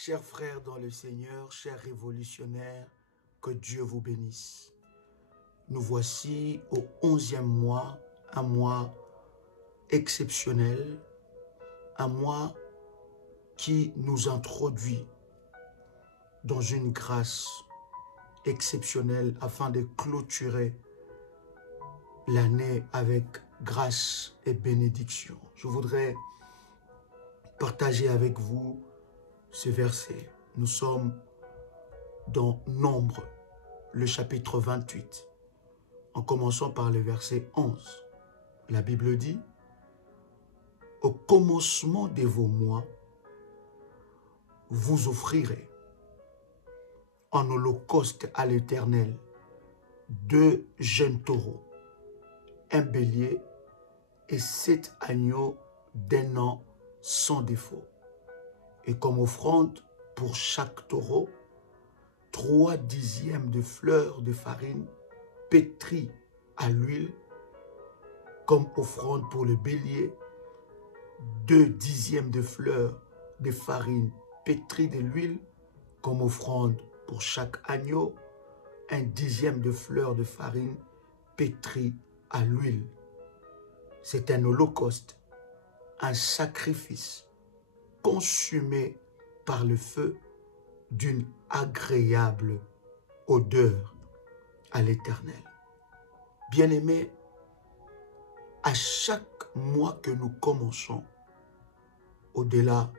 Chers frères dans le Seigneur, chers révolutionnaires, que Dieu vous bénisse. Nous voici au 11e mois, un mois exceptionnel, un mois qui nous introduit dans une grâce exceptionnelle afin de clôturer l'année avec grâce et bénédiction. Je voudrais partager avec vous ce verset. Nous sommes dans Nombre, le chapitre 28, en commençant par le verset 11. La Bible dit, « Au commencement de vos mois, vous offrirez en holocauste à l'Éternel 2 jeunes taureaux, un bélier et 7 agneaux d'un an sans défaut. Et comme offrande pour chaque taureau, 3 dixièmes de fleurs de farine pétrie à l'huile, comme offrande pour le bélier, 2 dixièmes de fleurs de farine pétrie de l'huile, comme offrande pour chaque agneau, 1 dixième de fleurs de farine pétrie à l'huile. » C'est un holocauste, un sacrifice consumé par le feu d'une agréable odeur à l'Éternel. Bien-aimés, à chaque mois que nous commençons, au-delà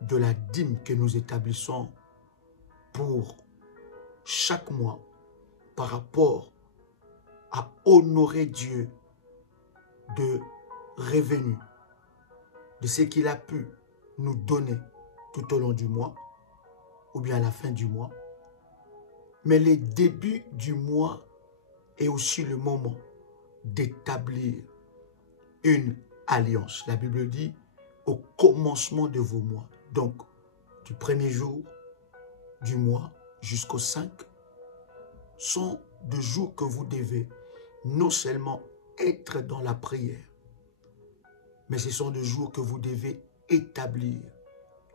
de la dîme que nous établissons pour chaque mois par rapport à honorer Dieu de revenus, de ce qu'il a pu nous donner tout au long du mois ou bien à la fin du mois. Mais le début du mois est aussi le moment d'établir une alliance. La Bible dit au commencement de vos mois. Donc, du premier jour du mois jusqu'au 5, sont des jours que vous devez non seulement être dans la prière, mais ce sont des jours que vous devez établir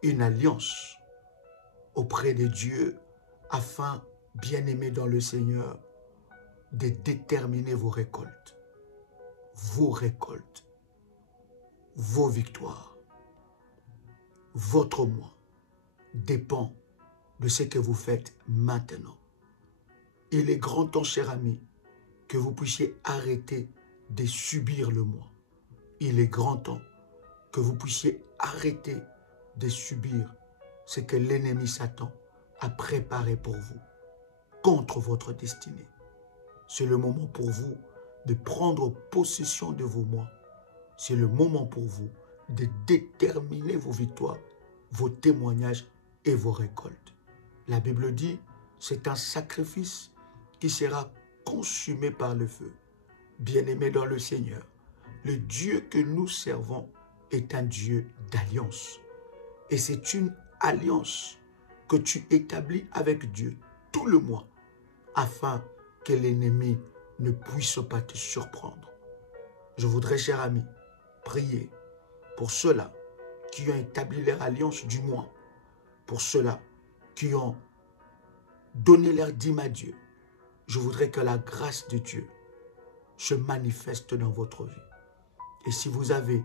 une alliance auprès de Dieu afin, bien-aimés dans le Seigneur, de déterminer vos récoltes, vos victoires. Votre mois dépend de ce que vous faites maintenant. Il est grand temps, cher ami, que vous puissiez arrêter de subir le mois. Il est grand temps que vous puissiez arrêter de subir ce que l'ennemi Satan a préparé pour vous, contre votre destinée. C'est le moment pour vous de prendre possession de vos mois. C'est le moment pour vous de déterminer vos victoires, vos témoignages et vos récoltes. La Bible dit, c'est un sacrifice qui sera consumé par le feu. Bien-aimés dans le Seigneur, le Dieu que nous servons est un Dieu d'alliance. Et c'est une alliance que tu établis avec Dieu tout le mois, afin que l'ennemi ne puisse pas te surprendre. Je voudrais, cher ami, prier pour ceux-là qui ont établi leur alliance du mois, pour ceux-là qui ont donné leur dîme à Dieu. Je voudrais que la grâce de Dieu se manifeste dans votre vie. Et si vous avez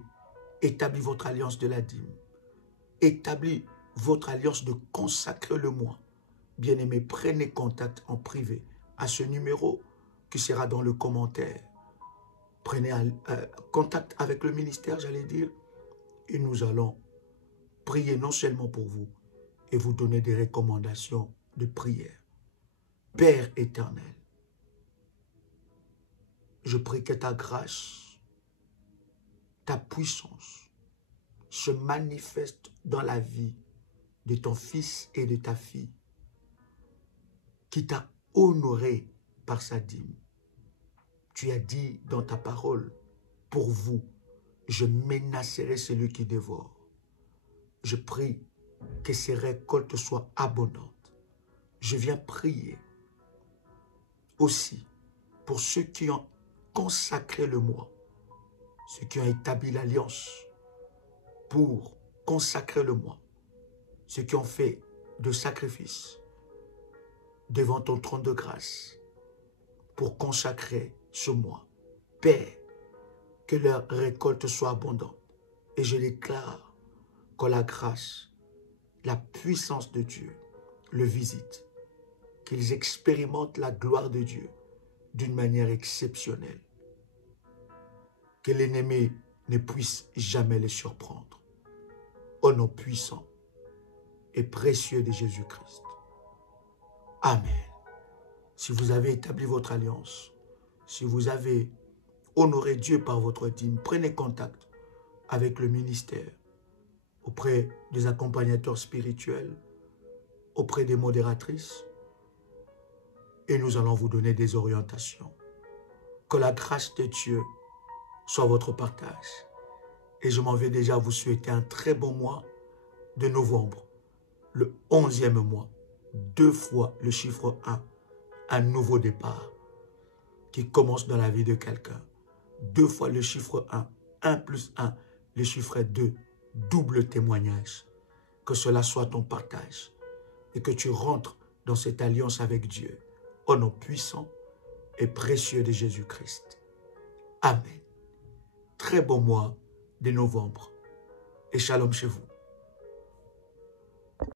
établi votre alliance de la dîme, établi votre alliance de consacrer le mois, bien-aimés, prenez contact en privé à ce numéro qui sera dans le commentaire. Prenez contact avec le ministère, j'allais dire, et nous allons prier non seulement pour vous, et vous donner des recommandations de prière. Père éternel, je prie que ta grâce, ta puissance se manifeste dans la vie de ton fils et de ta fille qui t'a honoré par sa dîme. Tu as dit dans ta parole, pour vous, je menacerai celui qui dévore. Je prie que ces récoltes soient abondantes. Je viens prier aussi pour ceux qui ont consacré le mois, ceux qui ont établi l'alliance pour consacrer le mois. ceux qui ont fait de sacrifices devant ton trône de grâce pour consacrer ce mois. Père, que leur récolte soit abondante. Et je déclare que la grâce, la puissance de Dieu le visite, qu'ils expérimentent la gloire de Dieu d'une manière exceptionnelle. Que l'ennemi ne puisse jamais les surprendre. Au nom puissant et précieux de Jésus-Christ. Amen. Si vous avez établi votre alliance, si vous avez honoré Dieu par votre dîme, prenez contact avec le ministère, auprès des accompagnateurs spirituels, auprès des modératrices, et nous allons vous donner des orientations. Que la grâce de Dieu soit votre partage. Et je m'en vais déjà vous souhaiter un très bon mois de novembre, le 11e mois, 2 fois le chiffre 1, un nouveau départ qui commence dans la vie de quelqu'un. 2 fois le chiffre 1, 1 plus 1, le chiffre 2, double témoignage. Que cela soit ton partage et que tu rentres dans cette alliance avec Dieu, au nom puissant et précieux de Jésus-Christ. Amen. Très bon mois de novembre et shalom chez vous.